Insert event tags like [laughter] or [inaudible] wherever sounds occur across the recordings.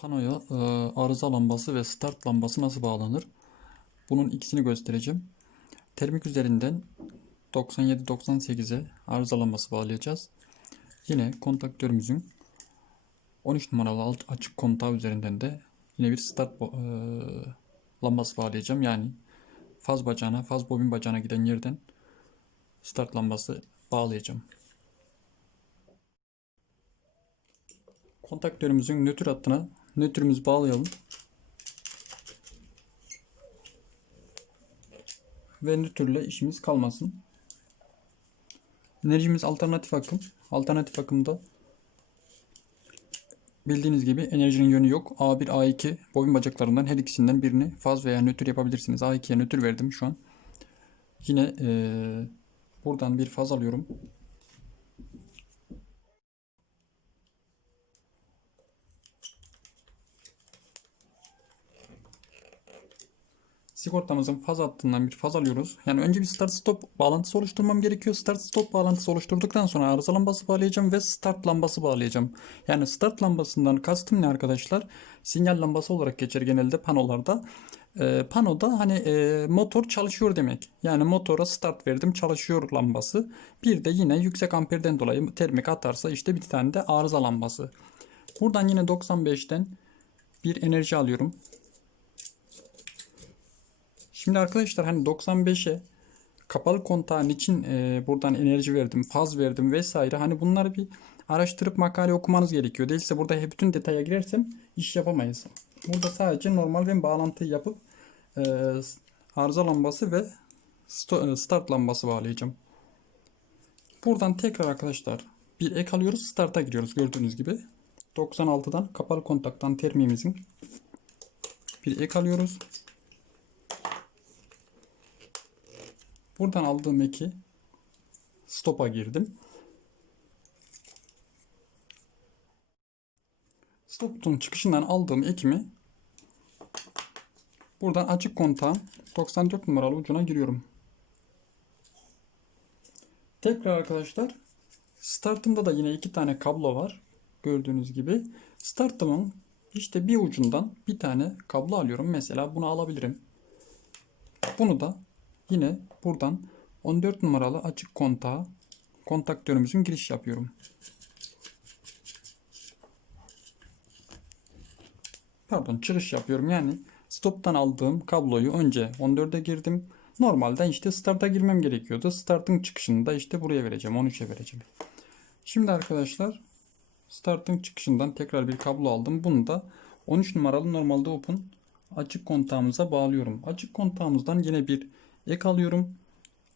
Panoya e, arıza lambası ve start lambası nasıl bağlanır? Bunun ikisini göstereceğim. Termik üzerinden 97-98'e arıza lambası bağlayacağız. Yine kontaktörümüzün 13 numaralı alt açık kontağı üzerinden de yine bir start e, lambası bağlayacağım. Yani faz bacağına, faz bobin bacağına giden yerden start lambası bağlayacağım. Kontaktörümüzün nötr hattına nötrümüzü bağlayalım. Ve nötrle işimiz kalmasın. Enerjimiz alternatif akım. Alternatif akımda bildiğiniz gibi enerjinin yönü yok. A1, A2 bobin bacaklarından her ikisinden birini faz veya nötr yapabilirsiniz. A2'ye nötr verdim şu an. Yine eee, buradan bir faz alıyorum. Sigortamızın faz hattından bir faz alıyoruz. Yani önce bir start stop bağlantısı oluşturmam gerekiyor. Start stop bağlantısı oluşturduktan sonra arıza lambası bağlayacağım ve start lambası bağlayacağım. Yani start lambasından kastım ne arkadaşlar? Sinyal lambası olarak geçer genelde panolarda. Ee, panoda hani e, motor çalışıyor demek. Yani motora start verdim çalışıyor lambası. Bir de yine yüksek amperden dolayı termik atarsa işte bir tane de arıza lambası. Buradan yine 95'ten bir enerji alıyorum. Şimdi arkadaşlar hani 95'e kapalı kontağın için e, buradan enerji verdim, faz verdim vesaire. Hani bunları bir araştırıp makale okumanız gerekiyor. Değilse burada hep bütün detaya girersem iş yapamayız. Burada sadece normal ben bağlantıyı yapıp e, arıza lambası ve e, start lambası bağlayacağım. Buradan tekrar arkadaşlar bir ek alıyoruz. Start'a giriyoruz gördüğünüz gibi. 96'dan kapalı kontaktan termimizin bir ek alıyoruz. Buradan aldığım eki stop'a girdim. Stop'un çıkışından aldığım ekimi buradan açık kontağın 94 numaralı ucuna giriyorum. Tekrar arkadaşlar startımda da yine iki tane kablo var. Gördüğünüz gibi. Startımın işte bir ucundan bir tane kablo alıyorum. Mesela bunu alabilirim. Bunu da Yine buradan 14 numaralı açık kontağa kontaktörümüzün giriş yapıyorum. Pardon çıkış yapıyorum. Yani stop'tan aldığım kabloyu önce 14'e girdim. Normalde işte start'a girmem gerekiyordu. Start'ın çıkışını da işte buraya vereceğim. 13'e vereceğim. Şimdi arkadaşlar start'ın çıkışından tekrar bir kablo aldım. Bunu da 13 numaralı normalde open açık kontağımıza bağlıyorum. Açık kontağımızdan yine bir ek alıyorum.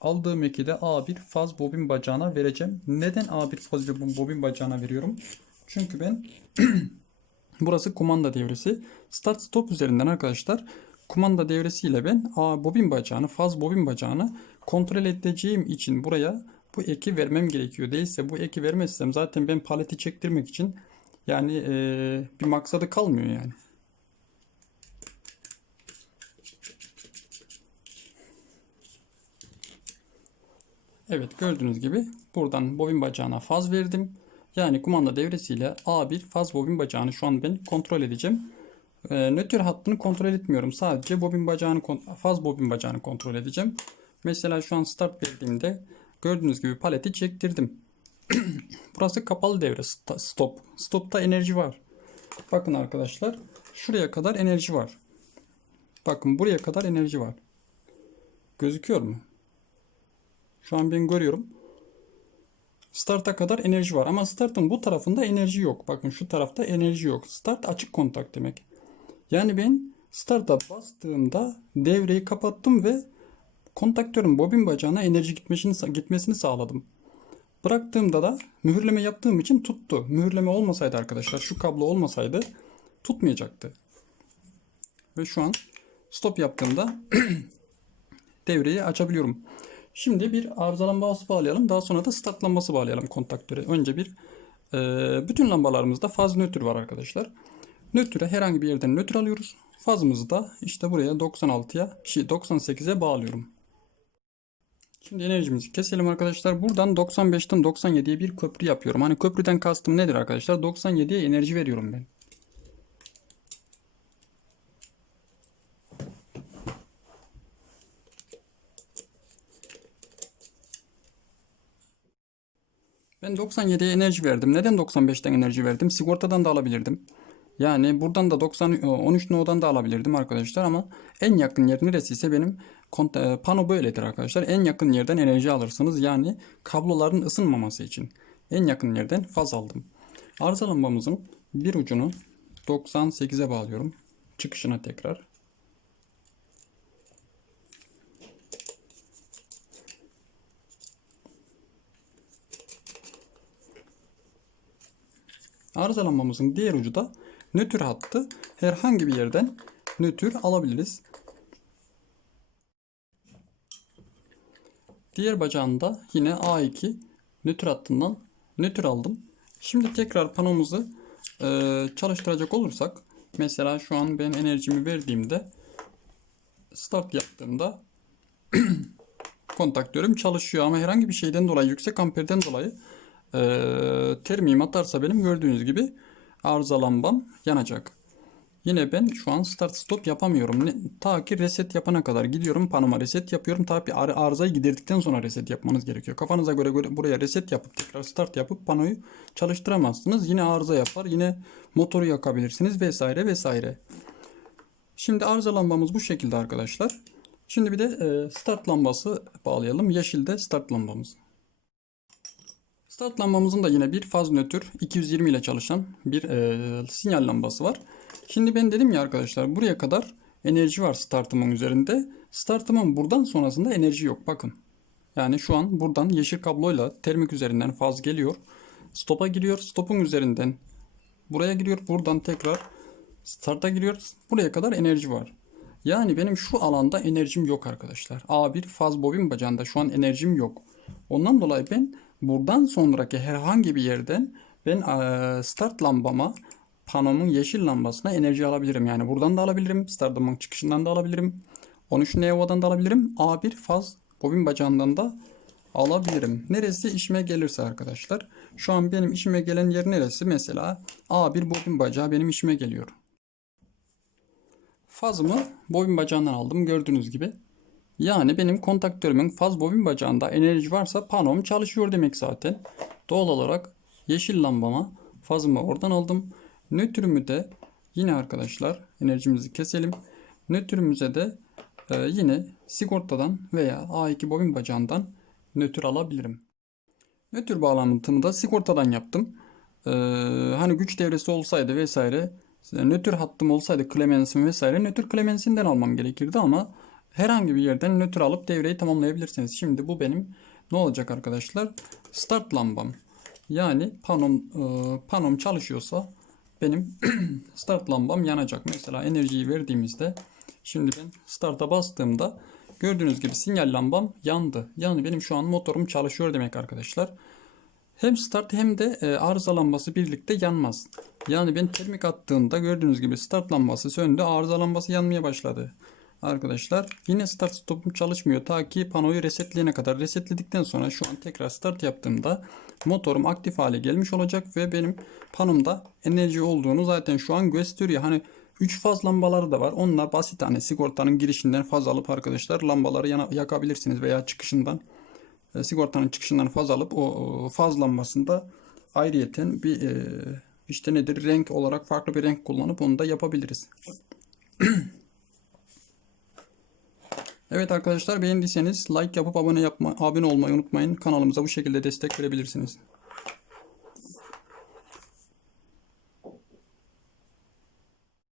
Aldığım eki de A1 faz bobin bacağına vereceğim. Neden A1 faz bobin bacağına veriyorum? Çünkü ben [clears throat] burası kumanda devresi. Start stop üzerinden arkadaşlar kumanda devresiyle ben A bobin bacağını faz bobin bacağını kontrol edeceğim için buraya bu eki vermem gerekiyor. Değilse bu eki vermezsem zaten ben paleti çektirmek için yani eee, bir maksadı kalmıyor yani. Evet gördüğünüz gibi buradan bobin bacağına faz verdim. Yani kumanda devresiyle A1 faz bobin bacağını şu an ben kontrol edeceğim. Ee, nötr hattını kontrol etmiyorum. Sadece bobin bacağını faz bobin bacağını kontrol edeceğim. Mesela şu an start verdiğimde gördüğünüz gibi paleti çektirdim. [clears throat] Burası kapalı devre stop. Stopta enerji var. Bakın arkadaşlar şuraya kadar enerji var. Bakın buraya kadar enerji var. Gözüküyor mu? Şu an ben görüyorum. Start'a kadar enerji var ama startın bu tarafında enerji yok. Bakın şu tarafta enerji yok. Start açık kontak demek. Yani ben start'a bastığımda devreyi kapattım ve kontaktörün bobin bacağına enerji gitmesini, gitmesini sağladım. Bıraktığımda da mühürleme yaptığım için tuttu. Mühürleme olmasaydı arkadaşlar şu kablo olmasaydı tutmayacaktı. Ve şu an stop yaptığımda [clears throat] devreyi açabiliyorum. Şimdi bir arıza lambası bağlayalım. Daha sonra da start lambası bağlayalım kontaktöre. Önce bir e, bütün lambalarımızda faz nötr var arkadaşlar. Nötre herhangi bir yerden nötr alıyoruz. Fazımızı da işte buraya 96'ya, şey 98'e bağlıyorum. Şimdi enerjimizi keselim arkadaşlar. Buradan 95'ten 97'ye bir köprü yapıyorum. Hani köprüden kastım nedir arkadaşlar? 97'ye enerji veriyorum ben. Ben 97'ye enerji verdim. Neden 95'ten enerji verdim? Sigortadan da alabilirdim. Yani buradan da 90 13 no'dan da alabilirdim arkadaşlar ama en yakın yer neresiyse benim e, pano böyledir arkadaşlar. En yakın yerden enerji alırsınız. Yani kabloların ısınmaması için en yakın yerden faz aldım. Arıza lambamızın bir ucunu 98'e bağlıyorum. Çıkışına tekrar. Arıza lambamızın diğer ucu da nötr hattı. Herhangi bir yerden nötr alabiliriz. Diğer bacağında yine A2 nötr hattından nötr aldım. Şimdi tekrar panomuzu e, çalıştıracak olursak mesela şu an ben enerjimi verdiğimde start yaptığımda [clears throat] kontaktörüm çalışıyor ama herhangi bir şeyden dolayı yüksek amperden dolayı e, termim atarsa benim gördüğünüz gibi arıza lambam yanacak. Yine ben şu an start stop yapamıyorum. Ne, ta ki reset yapana kadar gidiyorum panoma reset yapıyorum. Tabi ar arızayı giderdikten sonra reset yapmanız gerekiyor. Kafanıza göre, göre buraya reset yapıp tekrar start yapıp panoyu çalıştıramazsınız. Yine arıza yapar. Yine motoru yakabilirsiniz vesaire vesaire. Şimdi arıza lambamız bu şekilde arkadaşlar. Şimdi bir de e, start lambası bağlayalım. Yeşilde start lambamız. Start lambamızın da yine bir faz nötr 220 ile çalışan bir e, sinyal lambası var. Şimdi ben dedim ya arkadaşlar buraya kadar enerji var startımın üzerinde. Startımın buradan sonrasında enerji yok bakın. Yani şu an buradan yeşil kabloyla termik üzerinden faz geliyor. Stop'a giriyor. Stop'un üzerinden buraya giriyor. Buradan tekrar start'a giriyor. Buraya kadar enerji var. Yani benim şu alanda enerjim yok arkadaşlar. A1 faz bobin bacağında şu an enerjim yok. Ondan dolayı ben buradan sonraki herhangi bir yerden ben start lambama panomun yeşil lambasına enerji alabilirim. Yani buradan da alabilirim. Startımın çıkışından da alabilirim. 13 Neo'dan da alabilirim. A1 faz bobin bacağından da alabilirim. Neresi işime gelirse arkadaşlar. Şu an benim işime gelen yer neresi? Mesela A1 bobin bacağı benim işime geliyor. Fazımı bobin bacağından aldım gördüğünüz gibi. Yani benim kontaktörümün faz bobin bacağında enerji varsa panom çalışıyor demek zaten. Doğal olarak yeşil lambama fazımı oradan aldım. Nötrümü de yine arkadaşlar enerjimizi keselim. Nötrümüze de e, yine sigortadan veya A2 bobin bacağından nötr alabilirim. Nötr bağlantımı da sigortadan yaptım. Ee, hani güç devresi olsaydı vesaire nötr hattım olsaydı Clemens'in vesaire nötr Clemens'inden almam gerekirdi ama herhangi bir yerden nötr alıp devreyi tamamlayabilirsiniz. Şimdi bu benim ne olacak arkadaşlar? Start lambam. Yani panom e, panom çalışıyorsa benim [clears throat] start lambam yanacak. Mesela enerjiyi verdiğimizde şimdi ben start'a bastığımda gördüğünüz gibi sinyal lambam yandı. Yani benim şu an motorum çalışıyor demek arkadaşlar. Hem start hem de e, arıza lambası birlikte yanmaz. Yani ben termik attığımda gördüğünüz gibi start lambası söndü, arıza lambası yanmaya başladı. Arkadaşlar yine start stopum çalışmıyor ta ki panoyu resetleyene kadar. Resetledikten sonra şu an tekrar start yaptığımda motorum aktif hale gelmiş olacak ve benim panomda enerji olduğunu zaten şu an gösteriyor. Hani 3 faz lambaları da var. Onlar basit hani sigortanın girişinden faz alıp arkadaşlar lambaları yana, yakabilirsiniz veya çıkışından e, sigortanın çıkışından faz alıp o, faz lambasında ayrıyeten bir e, işte nedir renk olarak farklı bir renk kullanıp onu da yapabiliriz. [clears throat] Evet arkadaşlar beğendiyseniz like yapıp abone yapma, abone olmayı unutmayın. Kanalımıza bu şekilde destek verebilirsiniz.